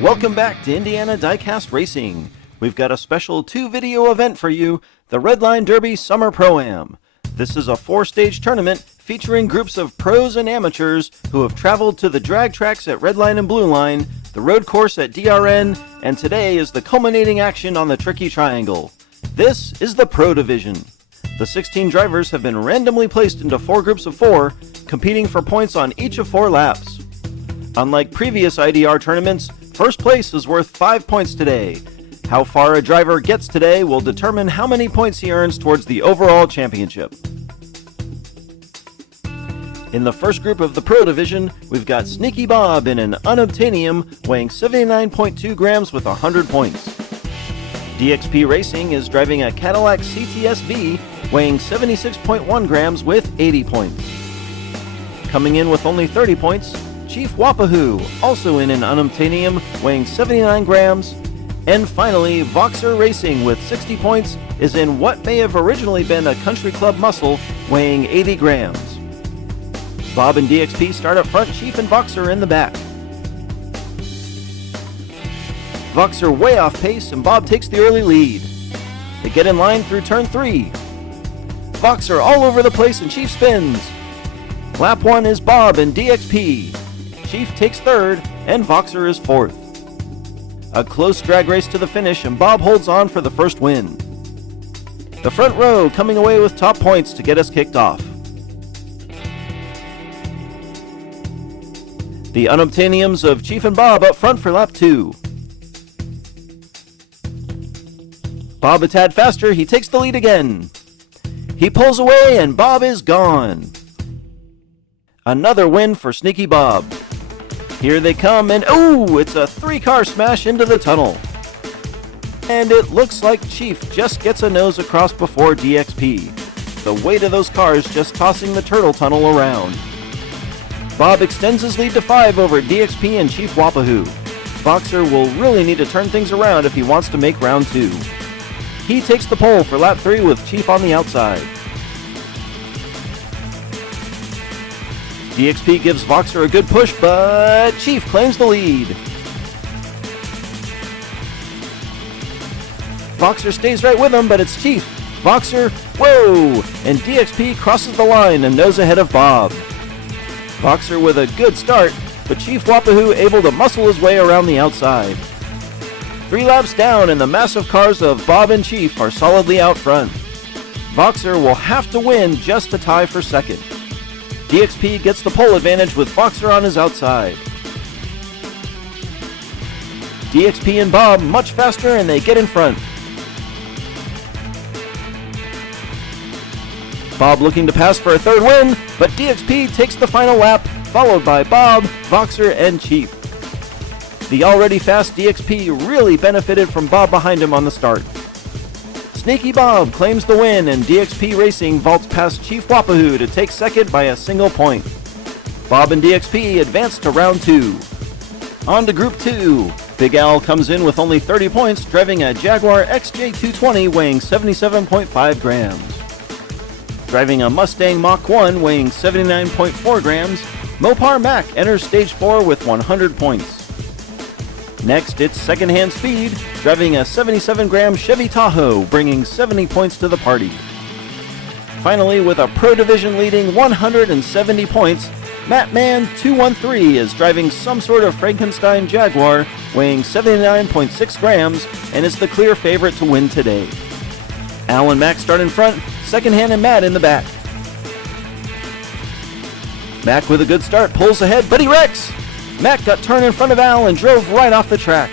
Welcome back to Indiana Diecast Racing. We've got a special 2-video event for you, the Redline Derby Summer Pro-Am. This is a 4-stage tournament featuring groups of pros and amateurs who have traveled to the drag tracks at Redline and BlueLine, the road course at DRN, and today is the culminating action on the Tricky Triangle. This is the Pro Division. The 16 drivers have been randomly placed into 4 groups of 4, competing for points on each of 4 laps. Unlike previous IDR tournaments, first place is worth 5 points today. How far a driver gets today will determine how many points he earns towards the overall championship. In the first group of the Pro Division, we've got Sneaky Bob in an unobtainium weighing 79.2 grams with 100 points. DXP Racing is driving a Cadillac CTS-V weighing 76.1 grams with 80 points. Coming in with only 30 points, Chief Wapahoo, also in an unobtainium weighing 79 grams. And finally, Voxer Racing with 60 points is in what may have originally been a Country Club Muscle weighing 80 grams. Bob and DXP start up front, Chief and Voxer in the back. Voxer way off pace and Bob takes the early lead. They get in line through turn 3. Voxer all over the place and Chief spins. Lap 1 is Bob and DXP. Chief takes 3rd and Voxer is 4th. A close drag race to the finish and Bob holds on for the first win. The front row coming away with top points to get us kicked off. The unobtainiums of Chief and Bob up front for lap 2. Bob a tad faster, he takes the lead again. He pulls away and Bob is gone. Another win for Sneaky Bob. Here they come and ooh, it's a 3-car smash into the tunnel. And it looks like Chief just gets a nose across before DXP. The weight of those cars just tossing the turtle tunnel around. Bob extends his lead to 5 over DXP and Chief Wapahoo. Voxer will really need to turn things around if he wants to make round 2. He takes the pole for lap 3 with Chief on the outside. DXP gives Voxer a good push, but Chief claims the lead. Voxer stays right with him, but it's Chief. Voxer, whoa! And DXP crosses the line and nose ahead of Bob. Voxer with a good start, but Chief Wapahoo able to muscle his way around the outside. 3 laps down and the massive cars of Bob and Chief are solidly out front. Voxer will have to win just to tie for second. DXP gets the pole advantage with Voxer on his outside. DXP and Bob much faster and they get in front. Bob looking to pass for a 3rd win, but DXP takes the final lap, followed by Bob, Voxer, and Chief. The already fast DXP really benefited from Bob behind him on the start. Sneaky Bob claims the win and DXP Racing vaults past Chief Wapahoo to take second by a single point. Bob and DXP advance to round 2. On to Group 2. Big Al comes in with only 30 points, driving a Jaguar XJ220 weighing 77.5 grams. Driving a Mustang Mach 1 weighing 79.4 grams, Mopar Mac enters Stage 4 with 100 points. Next, it's second-hand speed, driving a 77-gram Chevy Tahoe, bringing 70 points to the party. Finally, with a Pro Division leading 170 points, Mattman 213 is driving some sort of Frankenstein Jaguar, weighing 79.6 grams, and is the clear favorite to win today. Al and Mac start in front, second-hand and Matt in the back. Mac with a good start pulls ahead, but he wrecks! Mac got turned in front of Al and drove right off the track.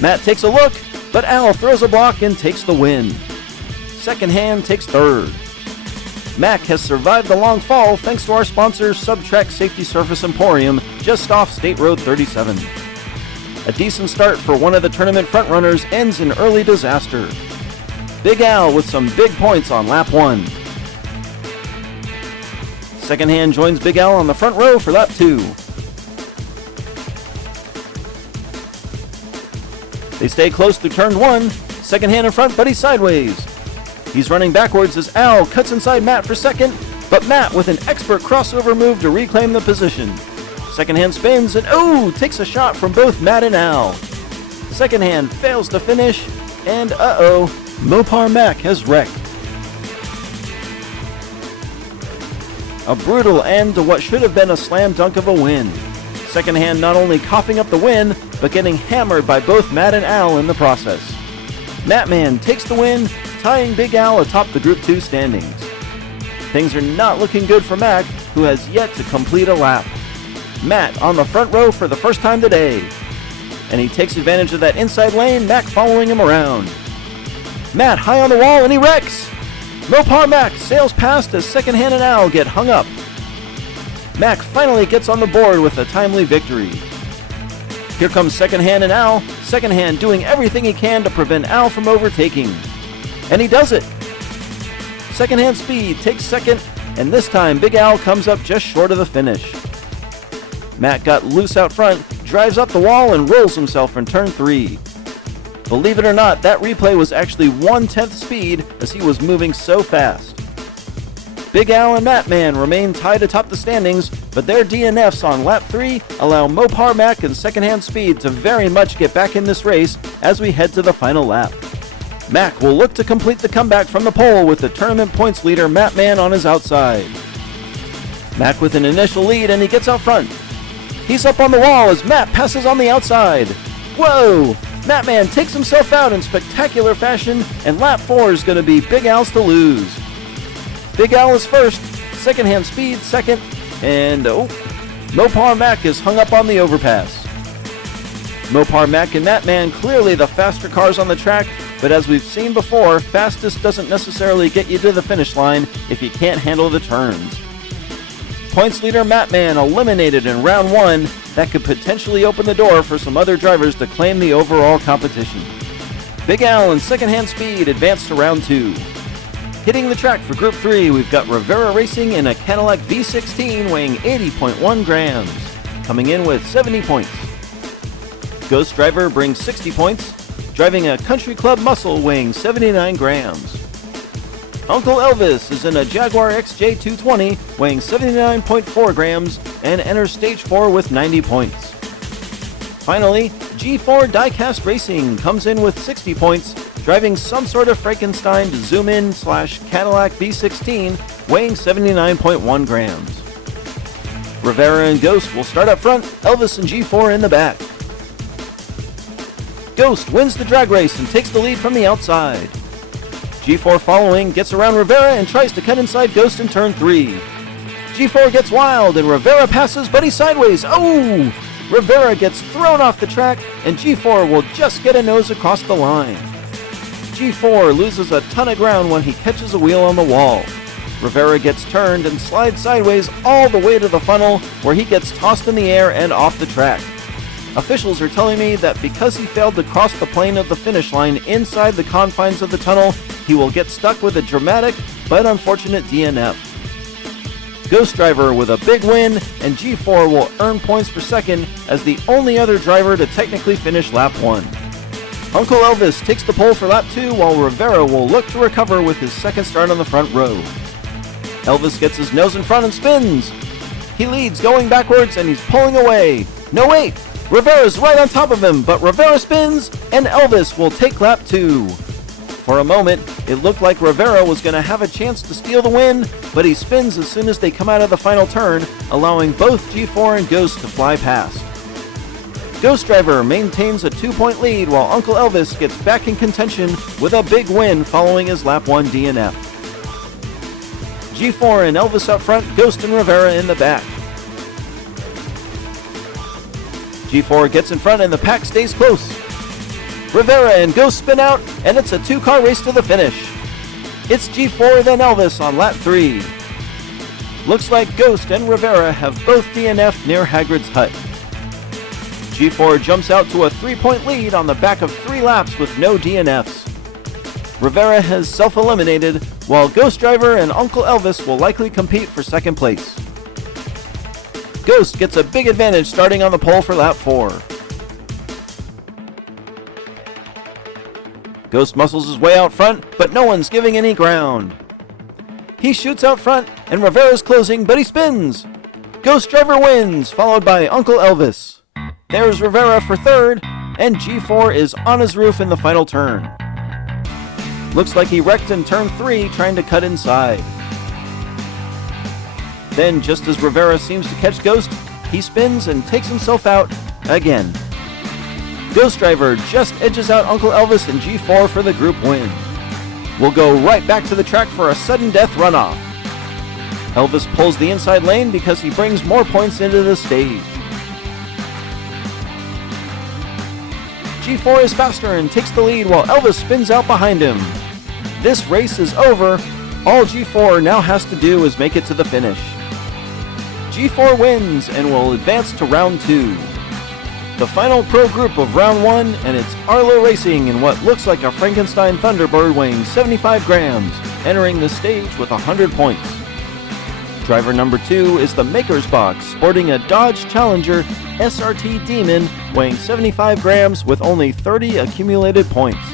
Matt takes a look, but Al throws a block and takes the win. Second hand takes 3rd. Mac has survived the long fall thanks to our sponsor Subtrack Safety Surface Emporium just off State Road 37. A decent start for one of the tournament frontrunners ends in early disaster. Big Al with some big points on lap 1. Second hand joins Big Al on the front row for lap 2. They stay close through turn 1. Second hand in front, but he's sideways. He's running backwards as Al cuts inside Matt for second, but Matt with an expert crossover move to reclaim the position. Second hand spins and takes a shot from both Matt and Al. Second hand fails to finish, and Mopar Mac has wrecked. A brutal end to what should have been a slam dunk of a win. Second hand not only coughing up the win, but getting hammered by both Matt and Al in the process. Mattman takes the win, tying Big Al atop the Group 2 standings. Things are not looking good for Mac, who has yet to complete a lap. Matt on the front row for the first time today. And he takes advantage of that inside lane, Mac following him around. Matt high on the wall and he wrecks! Mopar Mac sails past as Second Hand and Al get hung up. Mac finally gets on the board with a timely victory. Here comes Second Hand and Al, Second Hand doing everything he can to prevent Al from overtaking. And he does it! Second Hand Speed takes second, and this time Big Al comes up just short of the finish. Matt got loose out front, drives up the wall, and rolls himself from turn 3. Believe it or not, that replay was actually 1/10 speed as he was moving so fast. Big Al and Mattman remain tied atop the standings, but their DNFs on lap 3 allow Mopar Mac and Second Hand Speed to very much get back in this race as we head to the final lap. Mac will look to complete the comeback from the pole with the tournament points leader Mattman on his outside. Mac with an initial lead and he gets out front. He's up on the wall as Matt passes on the outside. Whoa! Mattman takes himself out in spectacular fashion, and lap 4 is going to be Big Al's to lose. Big Al is first, Second Hand Speed second, and Mopar Mac is hung up on the overpass. Mopar Mac and Mattman clearly the faster cars on the track, but as we've seen before, fastest doesn't necessarily get you to the finish line if you can't handle the turns. Points leader Mattman eliminated in round 1. That could potentially open the door for some other drivers to claim the overall competition. Big Al and Second Hand Speed advance to round 2. Hitting the track for Group 3, we've got Rivera Racing in a Cadillac V16 weighing 80.1 grams, coming in with 70 points. Ghost Driver brings 60 points, driving a Country Club Muscle weighing 79 grams. Uncle Elvis is in a Jaguar XJ220 weighing 79.4 grams and enters Stage 4 with 90 points. Finally, G4 Diecast Racing comes in with 60 points, driving some sort of Frankenstein zoom-in / Cadillac V16 weighing 79.1 grams. Rivera and Ghost will start up front, Elvis and G4 in the back. Ghost wins the drag race and takes the lead from the outside. G4 following gets around Rivera and tries to cut inside Ghost in turn 3. G4 gets wild and Rivera passes, but he's sideways. Rivera gets thrown off the track and G4 will just get a nose across the line. G4 loses a ton of ground when he catches a wheel on the wall. Rivera gets turned and slides sideways all the way to the funnel where he gets tossed in the air and off the track. Officials are telling me that because he failed to cross the plane of the finish line inside the confines of the tunnel, he will get stuck with a dramatic but unfortunate DNF. Ghost Driver with a big win, and G4 will earn points for second as the only other driver to technically finish lap 1. Uncle Elvis takes the pole for lap 2 while Rivera will look to recover with his second start on the front row. Elvis gets his nose in front and spins. He leads going backwards and he's pulling away. No wait! Rivera's right on top of him, but Rivera spins, and Elvis will take lap 2. For a moment, it looked like Rivera was going to have a chance to steal the win, but he spins as soon as they come out of the final turn, allowing both G4 and Ghost to fly past. Ghost Driver maintains a 2-point lead while Uncle Elvis gets back in contention with a big win following his lap 1 DNF. G4 and Elvis up front, Ghost and Rivera in the back. G4 gets in front and the pack stays close. Rivera and Ghost spin out and it's a 2-car race to the finish. It's G4 then Elvis on lap 3. Looks like Ghost and Rivera have both DNF'd near Hagrid's hut. G4 jumps out to a 3-point lead on the back of 3 laps with no DNFs. Rivera has self-eliminated while Ghost Driver and Uncle Elvis will likely compete for second place. Ghost gets a big advantage starting on the pole for lap 4. Ghost muscles his way out front, but no one's giving any ground. He shoots out front, and Rivera's closing, but he spins. Ghost Driver wins, followed by Uncle Elvis. There's Rivera for third, and G4 is on his roof in the final turn. Looks like he wrecked in turn 3 trying to cut inside. Then, just as Rivera seems to catch Ghost, he spins and takes himself out again. Ghost Driver just edges out Uncle Elvis and G4 for the group win. We'll go right back to the track for a sudden death runoff. Elvis pulls the inside lane because he brings more points into the stage. G4 is faster and takes the lead while Elvis spins out behind him. This race is over. All G4 now has to do is make it to the finish. G4 wins and will advance to round 2. The final pro group of round 1, and it's Arlo Racing in what looks like a Frankenstein Thunderbird weighing 75 grams, entering the stage with 100 points. Driver number 2 is the Maker's Box, sporting a Dodge Challenger SRT Demon weighing 75 grams with only 30 accumulated points.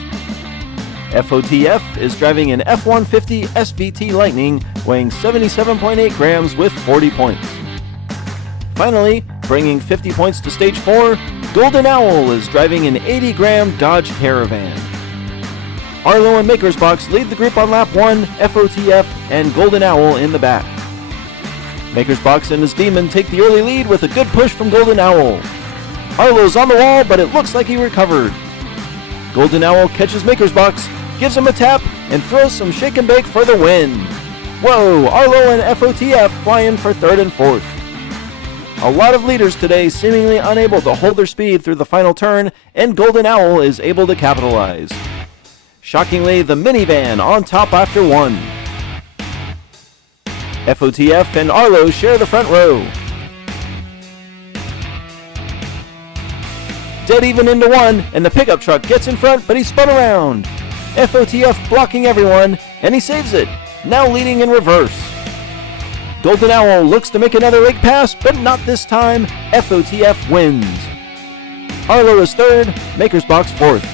FOTF is driving an F-150 SVT Lightning weighing 77.8 grams with 40 points. Finally, bringing 50 points to stage 4, Golden Owl is driving an 80-gram Dodge Caravan. Arlo and Maker's Box lead the group on lap 1, FOTF and Golden Owl in the back. Maker's Box and his Demon take the early lead with a good push from Golden Owl. Arlo's on the wall, but it looks like he recovered. Golden Owl catches Maker's Box, gives him a tap, and throws some shake and bake for the win. Whoa, Arlo and FOTF fly in for 3rd and 4th. A lot of leaders today seemingly unable to hold their speed through the final turn, and Golden Owl is able to capitalize. Shockingly, the minivan on top after 1. FOTF and Arlo share the front row. Dead even into 1, and the pickup truck gets in front, but he spun around. FOTF blocking everyone, and he saves it, now leading in reverse. Golden Owl looks to make another rake pass, but not this time. FOTF wins. Arlo is 3rd, Maker's Box 4th.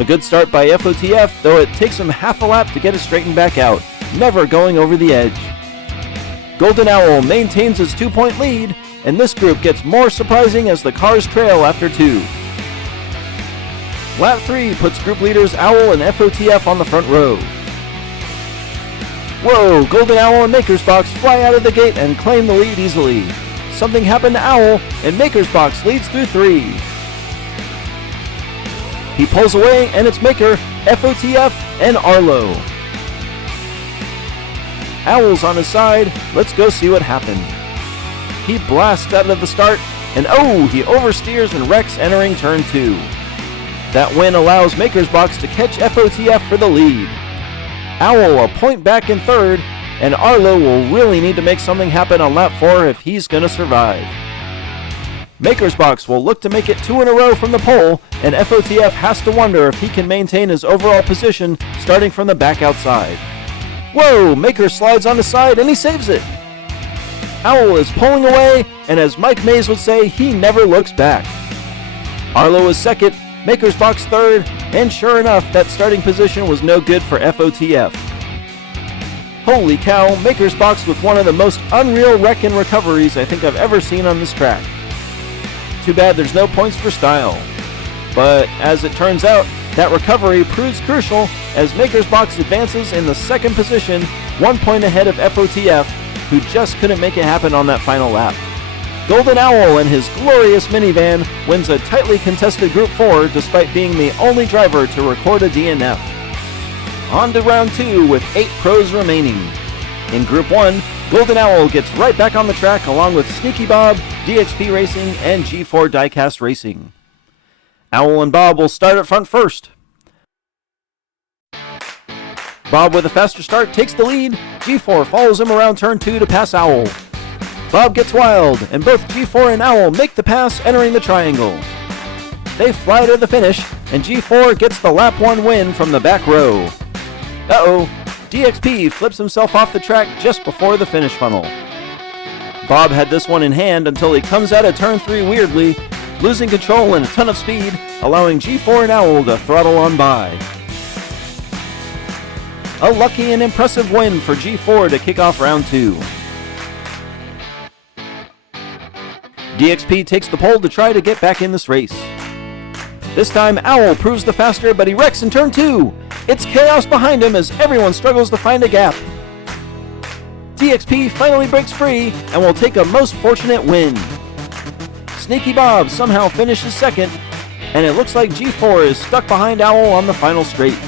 A good start by FOTF, though it takes him half a lap to get it straightened back out, never going over the edge. Golden Owl maintains his 2-point lead, and this group gets more surprising as the cars trail after 2. Lap 3 puts group leaders Owl and FOTF on the front row. Whoa, Golden Owl and Maker's Box fly out of the gate and claim the lead easily. Something happened to Owl, and Maker's Box leads through 3. He pulls away, and it's Maker, FOTF, and Arlo. Owl's on his side. Let's go see what happened. He blasts out of the start, and he oversteers and wrecks entering turn 2. That win allows Maker's Box to catch FOTF for the lead. Owl a point back in 3rd, and Arlo will really need to make something happen on lap 4 if he's going to survive. Maker's Box will look to make it 2 in a row from the pole, and FOTF has to wonder if he can maintain his overall position starting from the back outside. Whoa, Maker slides on the side and he saves it. Owl is pulling away, and as Mike Mays would say, he never looks back. Arlo is 2nd, Maker's Box 3rd, and sure enough, that starting position was no good for FOTF. Holy cow, Maker's Box with one of the most unreal wreck and recoveries I think I've ever seen on this track. Too bad there's no points for style. But as it turns out, that recovery proves crucial as Maker's Box advances in the 2nd position, 1 point ahead of FOTF, who just couldn't make it happen on that final lap. Golden Owl and his glorious minivan wins a tightly contested Group 4 despite being the only driver to record a DNF. On to round 2 with 8 pros remaining. In Group 1, Golden Owl gets right back on the track along with Sneaky Bob, DXP Racing, and G4 Diecast Racing. Owl and Bob will start at front first. Bob with a faster start takes the lead. G4 follows him around turn 2 to pass Owl. Bob gets wild, and both G4 and Owl make the pass entering the triangle. They fly to the finish, and G4 gets the lap 1 win from the back row. DXP flips himself off the track just before the finish funnel. Bob had this one in hand until he comes out of turn 3 weirdly, losing control and a ton of speed, allowing G4 and Owl to throttle on by. A lucky and impressive win for G4 to kick off round 2. DXP takes the pole to try to get back in this race. This time, Owl proves the faster, but he wrecks in turn 2. It's chaos behind him as everyone struggles to find a gap. DXP finally breaks free and will take a most fortunate win. Sneaky Bob somehow finishes second, and it looks like G4 is stuck behind Owl on the final straight.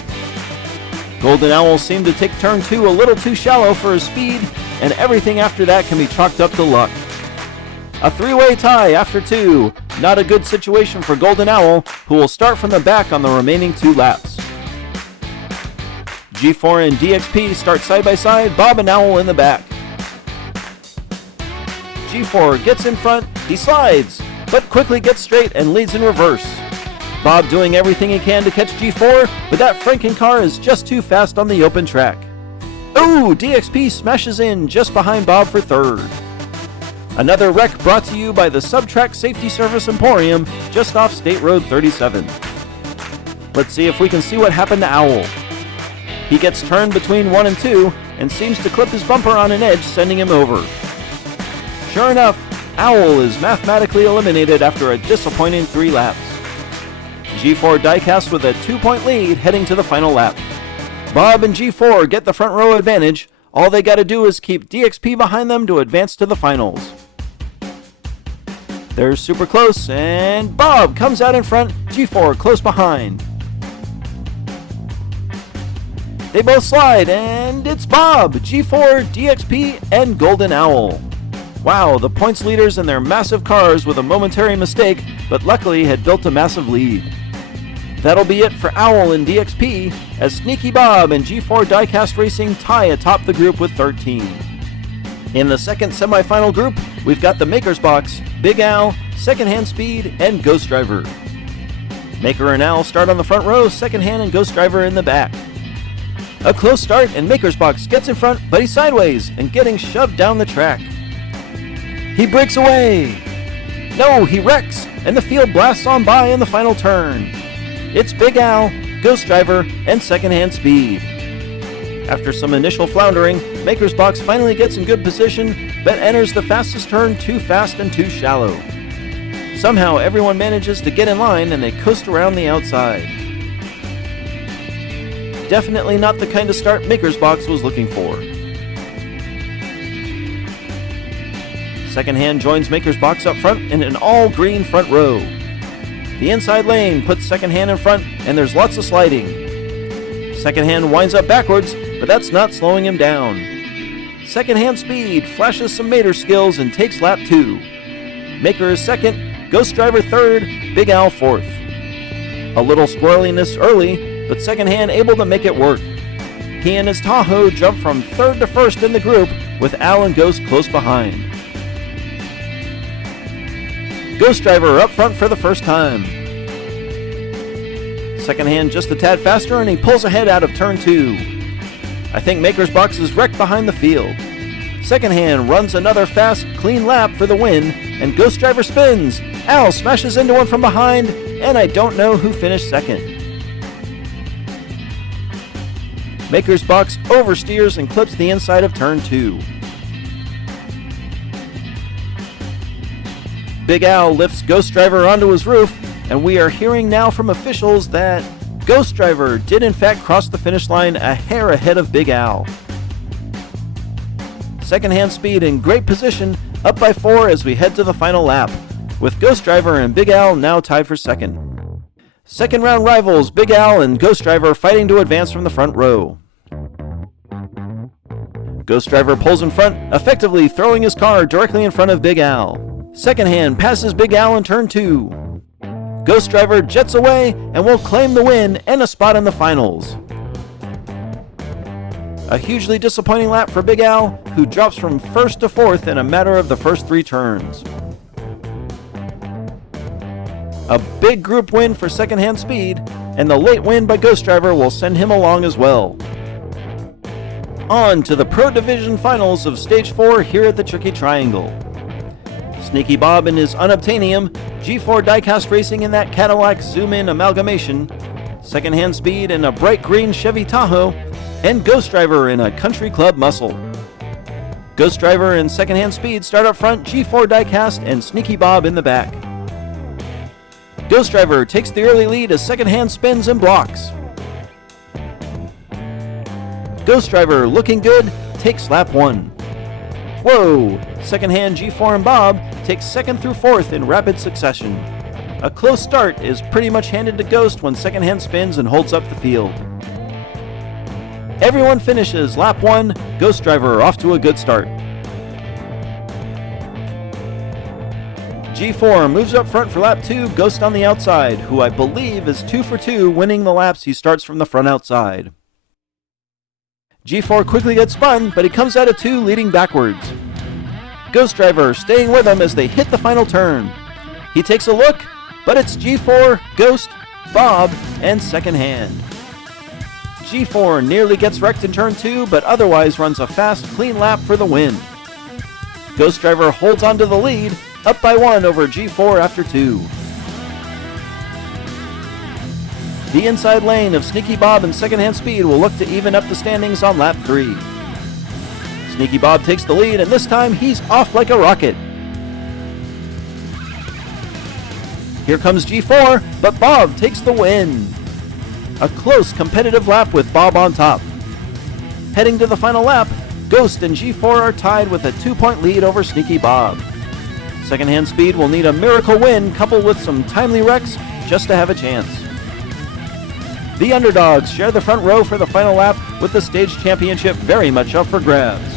Golden Owl seemed to take turn 2 a little too shallow for his speed, and everything after that can be chalked up to luck. A 3-way tie after 2. Not a good situation for Golden Owl, who will start from the back on the remaining 2 laps. G4 and DXP start side by side, Bob and Owl in the back. G4 gets in front, he slides, but quickly gets straight and leads in reverse. Bob doing everything he can to catch G4, but that Franken car is just too fast on the open track. Ooh, DXP smashes in just behind Bob for third. Another wreck brought to you by the Subtrack Safety Service Emporium just off State Road 37. Let's see if we can see what happened to Owl. He gets turned between 1 and 2 and seems to clip his bumper on an edge, sending him over. Sure enough, Owl is mathematically eliminated after a disappointing 3 laps. G4 diecast with a 2-point lead heading to the final lap. Bob and G4 get the front row advantage. All they gotta do is keep DXP behind them to advance to the finals. They're super close, and Bob comes out in front, G4 close behind. They both slide, and it's Bob, G4, DXP, and Golden Owl. Wow, the points leaders in their massive cars with a momentary mistake, but luckily had built a massive lead. That'll be it for Owl and DXP, as Sneaky Bob and G4 Diecast Racing tie atop the group with 13. In the second semifinal group, we've got the Maker's Box, Big Al, Secondhand Speed, and Ghost Driver. Maker and Al start on the front row, Secondhand and Ghost Driver in the back. A close start, and Maker's Box gets in front, but he's sideways and getting shoved down the track. He breaks away. No, he wrecks, and the field blasts on by in the final turn. It's Big Al, Ghost Driver, and Secondhand Speed. After some initial floundering, Maker's Box finally gets in good position, but enters the fastest turn too fast and too shallow. Somehow everyone manages to get in line and they coast around the outside. Definitely not the kind of start Maker's Box was looking for. Secondhand joins Maker's Box up front in an all-green front row. The inside lane puts Secondhand in front, and there's lots of sliding. Secondhand winds up backwards, but that's not slowing him down. Secondhand Speed flashes some Mater skills and takes lap 2. Maker is second, Ghost Driver third, Big Al fourth. A little squirreliness early, but Secondhand able to make it work. He and his Tahoe jump from third to first in the group, with Al and Ghost close behind. Ghost Driver up front for the first time. Secondhand just a tad faster, and he pulls ahead out of turn 2. I think Maker's Box is wrecked behind the field. Secondhand runs another fast, clean lap for the win, and Ghost Driver spins. Al smashes into one from behind, and I don't know who finished second. Maker's Box oversteers and clips the inside of turn 2. Big Al lifts Ghost Driver onto his roof, and we are hearing now from officials that Ghost Driver did in fact cross the finish line a hair ahead of Big Al. Secondhand Speed in great position, up by 4 as we head to the final lap, with Ghost Driver and Big Al now tied for second. Second round rivals Big Al and Ghost Driver fighting to advance from the front row. Ghost Driver pulls in front, effectively throwing his car directly in front of Big Al. Secondhand passes Big Al in turn 2. Ghost Driver jets away and will claim the win and a spot in the finals. A hugely disappointing lap for Big Al, who drops from first to fourth in a matter of the first 3 turns. A big group win for Secondhand Speed, and the late win by Ghost Driver will send him along as well. On to the Pro Division Finals of Stage 4 here at the Tricky Triangle. Sneaky Bob in his unobtainium, G4 Diecast Racing in that Cadillac zoom-in amalgamation, Secondhand Speed in a bright green Chevy Tahoe, and Ghost Driver in a Country Club Muscle. Ghost Driver and Secondhand Speed start up front, G4 Diecast and Sneaky Bob in the back. Ghost Driver takes the early lead as Secondhand spins and blocks. Ghost Driver, looking good, takes lap 1. Whoa! Secondhand G4 and Bob take 2nd through 4th in rapid succession. A close start is pretty much handed to Ghost when Secondhand spins and holds up the field. Everyone finishes lap 1, Ghost Driver off to a good start. G4 moves up front for lap 2, Ghost on the outside, who I believe is 2 for 2, winning the laps he starts from the front outside. G4 quickly gets spun, but he comes out of 2, leading backwards. Ghost Driver staying with him as they hit the final turn. He takes a look, but it's G4, Ghost, Bob, and Secondhand. G4 nearly gets wrecked in turn 2, but otherwise runs a fast, clean lap for the win. Ghost Driver holds on to the lead, up by 1 over G4 after 2. The inside lane of Sneaky Bob and Secondhand Speed will look to even up the standings on lap 3. Sneaky Bob takes the lead, and this time he's off like a rocket. Here comes G4, but Bob takes the win. A close competitive lap with Bob on top. Heading to the final lap, Ghost and G4 are tied with a 2-point lead over Sneaky Bob. Secondhand Speed will need a miracle win coupled with some timely wrecks just to have a chance. The underdogs share the front row for the final lap with the stage championship very much up for grabs.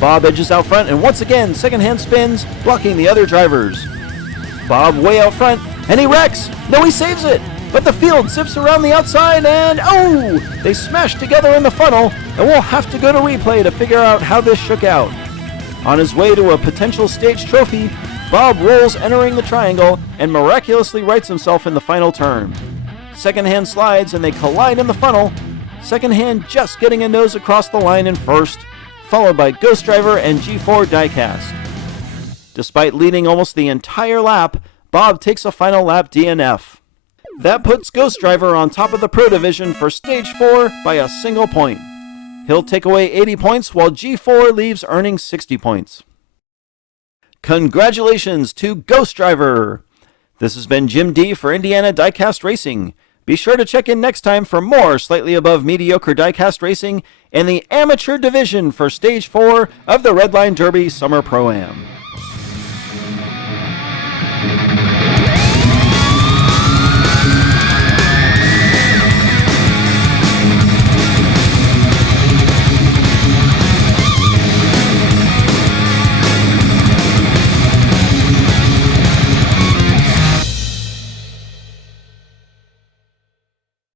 Bob edges out front and once again Secondhand spins, blocking the other drivers. Bob way out front and he wrecks! No, he saves it! But the field zips around the outside and oh! They smash together in the funnel and we'll have to go to replay to figure out how this shook out. On his way to a potential stage trophy, Bob rolls entering the triangle and miraculously rights himself in the final turn. Secondhand slides and they collide in the funnel, Secondhand just getting a nose across the line in first, followed by Ghost Driver and G4 Diecast. Despite leading almost the entire lap, Bob takes a final lap DNF. That puts Ghost Driver on top of the Pro Division for Stage 4 by a single point. He'll take away 80 points while G4 leaves earning 60 points. Congratulations to Ghost Driver! This has been Jim D for Indiana Diecast Racing. Be sure to check in next time for more slightly above mediocre diecast racing and the amateur division for Stage 4 of the Redline Derby Summer Pro-Am.